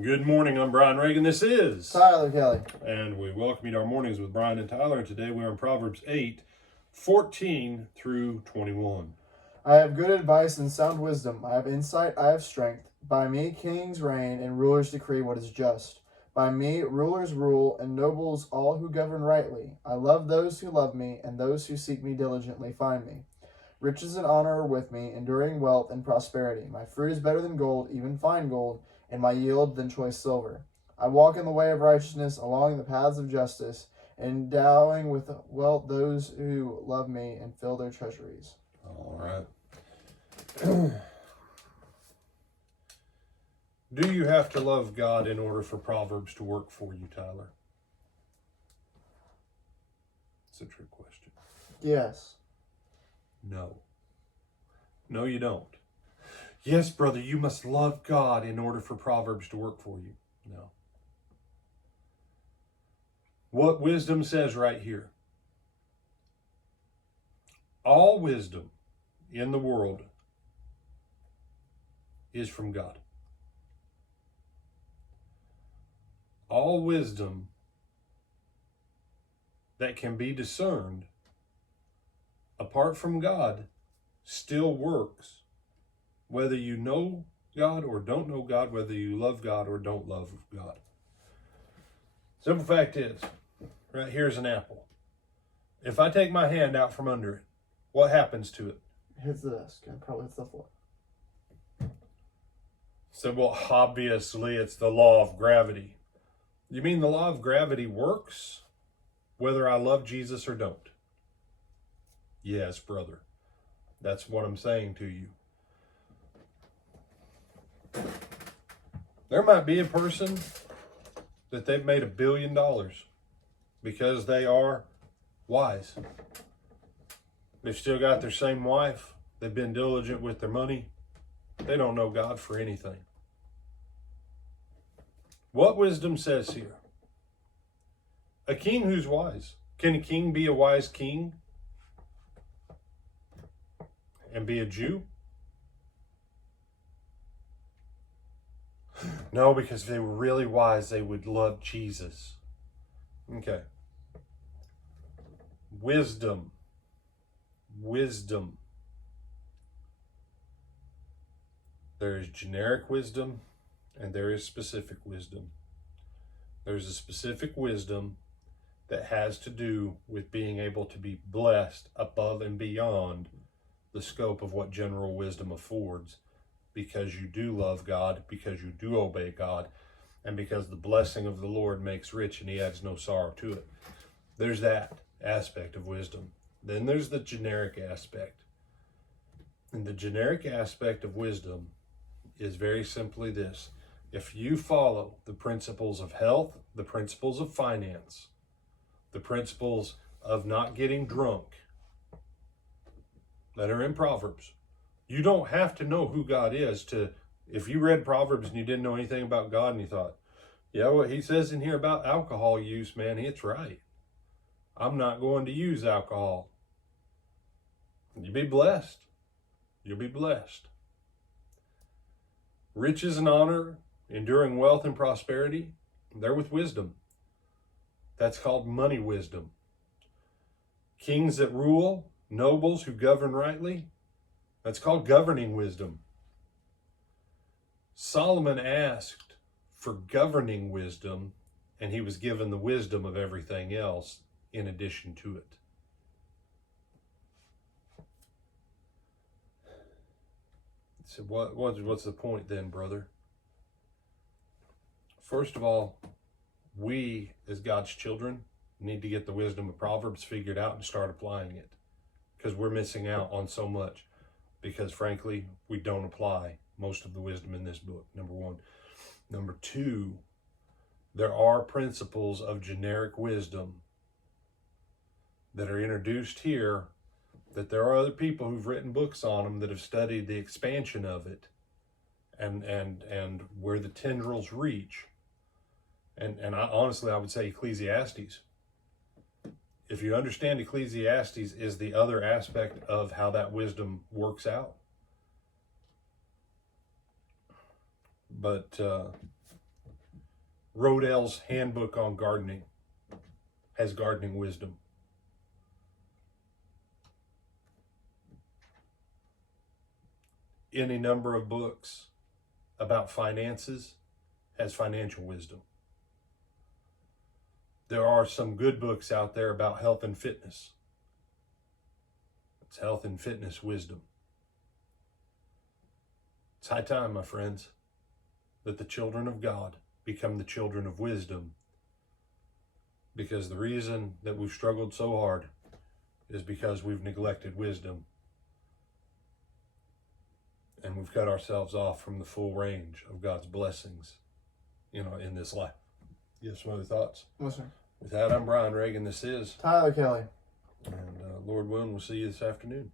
Good morning, I'm Brian Reagan. This is Tyler Kelly. And we welcome you to our mornings with Brian and Tyler. And today we're in Proverbs 8:14 through 21. I have good advice and sound wisdom. I have insight, I have strength. By me kings reign and rulers decree what is just. By me rulers rule and nobles all who govern rightly. I love those who love me, and those who seek me diligently find me. Riches and honor are with me, enduring wealth and prosperity. My fruit is better than gold, even fine gold, and my yield than choice silver. I walk in the way of righteousness along the paths of justice, endowing with wealth those who love me and fill their treasuries. All right. Do you have to love God in order for Proverbs to work for you, Tyler? It's a trick question. Yes. No. No, you don't. Yes, brother, you must love God in order for Proverbs to work for you. No. What wisdom says right here. All wisdom in the world is from God. All wisdom that can be discerned apart from God still works, whether you know God or don't know God, whether you love God or don't love God. Simple fact is, right here's an apple. If I take my hand out from under it, what happens to it? Hits the desk and probably hits the floor. So, well, obviously it's the law of gravity. You mean the law of gravity works whether I love Jesus or don't? Yes, brother. That's what I'm saying to you. There might be a person that they've made $1 billion because they are wise. They've still got their same wife. They've been diligent with their money. They don't know God for anything. What wisdom says here? A king who's wise. Can a king be a wise king and be a Jew? No, because if they were really wise, they would love Jesus. Okay. Wisdom. Wisdom. There is generic wisdom and there is specific wisdom. There's a specific wisdom that has to do with being able to be blessed above and beyond the scope of what general wisdom affords, because you do love God, because you do obey God, and because the blessing of the Lord makes rich and he adds no sorrow to it. There's that aspect of wisdom. Then there's the generic aspect. And the generic aspect of wisdom is very simply this. If you follow the principles of health, the principles of finance, the principles of not getting drunk that are in Proverbs, you don't have to know who God is to, if you read Proverbs and you didn't know anything about God and you thought, yeah, what he says in here about alcohol use, man, it's right. I'm not going to use alcohol. You'll be blessed. You'll be blessed. Riches and honor, enduring wealth and prosperity, they're with wisdom. That's called money wisdom. Kings that rule, nobles who govern rightly, that's called governing wisdom. Solomon asked for governing wisdom, and he was given the wisdom of everything else in addition to it. So what's the point then, brother? First of all, we as God's children need to get the wisdom of Proverbs figured out and start applying it, because we're missing out on so much, because frankly, we don't apply most of the wisdom in this book, number one. Number two, there are principles of generic wisdom that are introduced here, that there are other people who've written books on them that have studied the expansion of it and where the tendrils reach. And I would say Ecclesiastes. If you understand Ecclesiastes is the other aspect of how that wisdom works out. But Rodell's Handbook on Gardening has gardening wisdom. Any number of books about finances has financial wisdom. There are some good books out there about health and fitness. It's health and fitness wisdom. It's high time, my friends, that the children of God become the children of wisdom, because the reason that we've struggled so hard is because we've neglected wisdom, and we've cut ourselves off from the full range of God's blessings, in this life. You have some other thoughts? Yes, sir. With that, I'm Brian Reagan. This is Tyler Kelly. And Lord willing, we'll see you this afternoon.